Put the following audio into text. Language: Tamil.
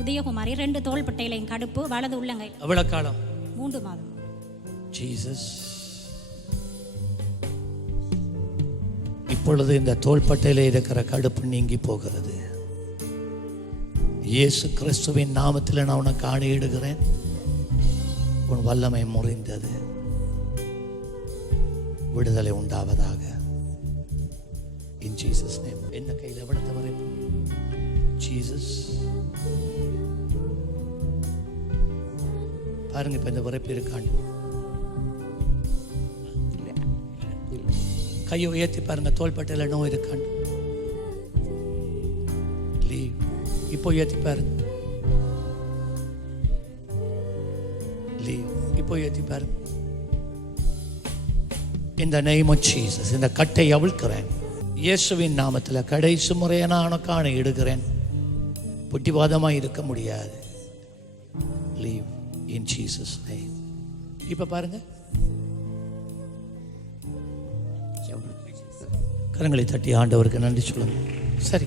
உதயகுமாரி. 2 தோள்பட்டையிலையும் கடுப்பு, வலது உள்ளங்கை. எவ்வளவு காலம்? 3 மாதம். ஜீசஸ். இப்பொழுது இந்த தோள்பட்டையில இருக்கிற கடுப்பு நீங்கி போகிறது. இயேசு கிறிஸ்துவின் நாமத்தில் நான் உனக்கு ஆணையிடுகிறேன். உன் வல்லமை முறிந்தது. விடுதலை உண்டாவதாக. In Jesus name. என்ன கையில் எவ்வளவு தவறு? ஜீசஸ். பாருங்க, இப்ப இந்த விரைப்பு இருக்காண்டு. கையை உயர்த்தி பாருங்க, தோள்பட்டையில் நோய் இருக்காண்டு. இப்போ உயர்த்தி பாருங்க. இப்போ உயர்த்தி பாருங்க. இந்த நேம் ஆஃப் ஜீசஸ், இந்த கட்டை அவிழ்க்கிறேன் இயேசுவின் நாமத்தில். கடைசி முறையை நான் உனக்கு ஆணையிடுகிறேன். புட்டிவாதமாக இருக்க முடியாது. Leave in Jesus name. இப்போ பாருங்க, கரங்களை தட்டி ஆண்டவருக்கு நன்றி சொல்லுங்க. சரி.